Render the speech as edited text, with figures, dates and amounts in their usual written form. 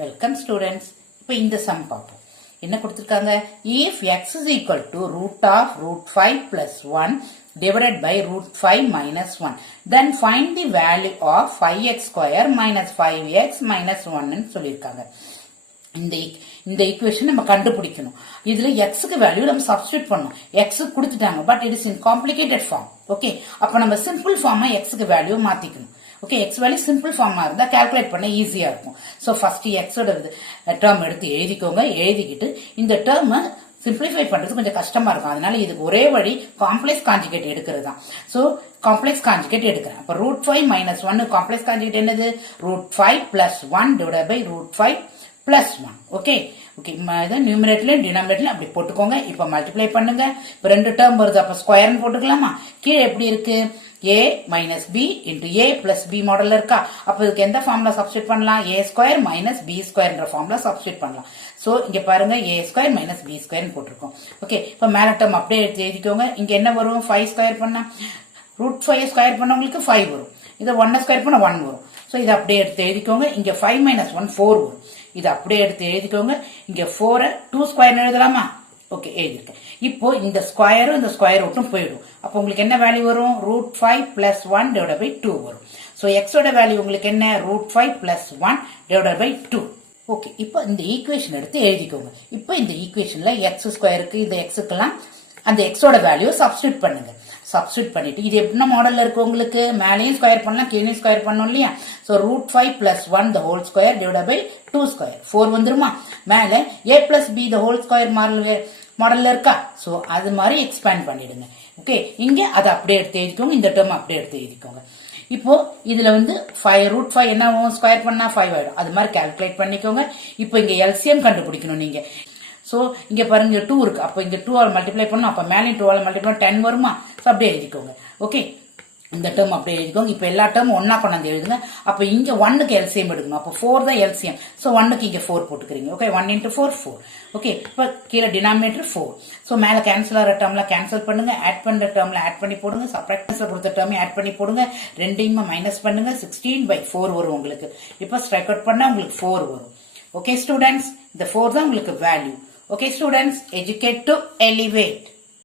Welcome students. இப்போ இந்த some பார்ப்போம். என்ன கொடுத்திருக்காங்க? if x is equal to root of root 5 plus 1 divided by root 5 minus 1 then find the value of 5x square minus 5x minus 1 சொல்லியிருக்காங்க. இந்த equation நம்ம கண்டுபிடிக்கணும். இதுல எக்ஸுக்கு வேல்யூ நம்ம சப்ஸ்டியூட் பண்ணணும். எக்ஸ் கொடுத்துட்டாங்க, but it is in complicated form. Okay, அப்ப நம்ம சிம்பிள் ஃபார்மா எக்ஸுக்கு வேல்யூ மாத்திக்கணும். ஓகே, எக்ஸ் வேல்யூ சிம்பிள் ஃபார்மா இருந்தா கால்குலேட் பண்ண ஈஸியா இருக்கும். சோ ஃபர்ஸ்ட் எக்ஸோட டேர்ம் எடுத்து எழுதிக்கோங்க. எழுதிக்கிட்டு இந்த டேர்ம் சிம்பிளிஃபை பண்றது கொஞ்சம் கஷ்டமா இருக்கும். அதனால இதுக்கு ஒரே வழி காம்ப்ளெக்ஸ் கான்ஜுகேட் எடுக்கிறது தான். சோ காம்ப்ளெக்ஸ் கான்ஜுகேட் எடுக்கிறேன். அப்ப ரூட் 5 மைனஸ் 1 காம்ப்ளெக்ஸ் கான்ஜுகேட் என்னது? Root 5 plus 1 divide by root 5 plus 1. Okay okay, நியூமரேட்டர்லயும் டினாமினேட்டர்லயும் அப்படி போட்டுக்கோங்க. இப்ப மல்டிப்ளை பண்ணுங்க. இப்ப ரெண்டு டேர்ம் வருது, அப்ப ஸ்கொயர்னு போட்டுக்கலாமா? கீழே எப்படி இருக்கு? a minus B into A plus B மாடல்ல இருக்கா? அப்ப இதுக்கு எந்த ஃபார்முலா சப்ஸ்டியூட் பண்ணலாம்? ஏ ஸ்கொயர் மைனஸ் பி ஸ்கொயர்ன்ற ஃபார்முலா சப்ஸ்டியூட் பண்ணலாம். சோ இங்க பாருங்க, A square minus B square போட்டிருக்கோம். ஓகே, இப்ப மேல டேர்ம் அப்படியே எடுத்து எழுதிக்கோங்க. இங்க என்ன வரும்? 5 ஸ்கொயர் பண்ணா ரூட் 5 ஸ்கொயர் பண்ண உங்களுக்கு 5 வரும். இதை 1 ஸ்கொயர் பண்ண 1 வரும். சோ இதை அப்படியே எடுத்து எழுதிக்கோங்க. இங்க 5 மைனஸ் 1 4 வரும். இதை அப்படியே எடுத்து எழுதிக்கோங்க. இங்க 4 2 ஸ்கொயர் எழுதலாமா? ஓகே, எழுதிருக்கேன். இப்போ இந்த ஸ்கொயரும் இந்த ஸ்கொயர் ரூட்டும் போயிடும். அப்போ உங்களுக்கு என்ன வேல்யூ வரும்? ரூட் 5 பிளஸ் 1 டிவைட் பை 2 வரும். சோ எக்ஸோட வேல்யூ உங்களுக்கு என்ன? Root 5 plus 1 divide by 2. Okay, இப்போ இந்த ஈக்குவேஷன் எடுத்து எழுதிக்கோங்க. இப்போ இந்த ஈக்குவேஷன்ல எக்ஸ் ஸ்கொயருக்கு இந்த எக்ஸுக்கெல்லாம் அந்த எக்ஸோட வேல்யூ சப்ஸ்டியூட் பண்ணுங்க. சப்ஸ்டியூட் பண்ணிட்டு இது என்ன மாடல்ல இருக்கு? உங்களுக்கு மேலேயும் ஸ்கொயர் பண்ணலாம், கீழேயும் ஸ்கொயர் பண்ணணும் இல்லையா? So root 5 plus 1 the whole square divide by 2 square 4 வந்துருமா? மேல a plus B the whole square மாடல்ல இருக்கா? சோ அது மாதிரி எக்ஸ்பேண்ட் பண்ணிடுங்க. ஓகே, இங்க அதை அப்படியே எடுத்து எழுதிக்கோங்க. இந்த டேர்ம் அப்படியே எடுத்து எழுதிக்கோங்க. இப்போ இதுல வந்து 5 ரூட் 5 என்ன ஸ்கொயர் பண்ணா 5 ஆயிடும். அது மாதிரி கால்குலேட் பண்ணிக்கோங்க. இப்போ இங்க எல்சிஎம் கண்டுபிடிக்கணும் நீங்க. சோ இங்க பாருங்க 2 இருக்கு. அப்ப இங்க 2 ஆல் மல்டிப்ளை பண்ணணும். அப்ப மேலே 2 ஆல் மல்டிப்ளை 10 வருமா? சோ அப்படியே எழுதிக்கோங்க. ஓகே, இந்த டேர்ம் அப்படியே எழுதிக்கோங்க. இப்ப எல்லா டேர்மும் ஒன்னா கொண்டாந்து எழுதுங்க. அப்ப இங்க 1க்கு எல்சிஎம் எடுக்கணும். அப்ப 4 தான் எல்சிஎம். சோ 1க்கு இங்க 4 போட்டுக்கிறீங்க. Okay, 1 into 4 4. ஓகே, இப்ப கீழே டினாமினேட்டர் 4. சோ மேல கேன்சல் ஆகிற டேர்ம்ல கேன்சல் பண்ணுங்க. ஆட் பண்ற டேர்ம்ல ஆட் பண்ணி போடுங்க. சப்ட்ராக்ஷன்ஸ்ல கொடுத்த டேர்ம் ஆட் பண்ணி போடுங்க. ரெண்டையுமே மைனஸ் பண்ணுங்க. 16/4 வரும் உங்களுக்கு. இப்ப ஸ்ட்ரைக் அவுட் பண்ணா உங்களுக்கு 4 வரும். ஓகே ஸ்டூடெண்ட்ஸ், இந்த 4 தான் உங்களுக்கு value. Okay students, educate to elevate.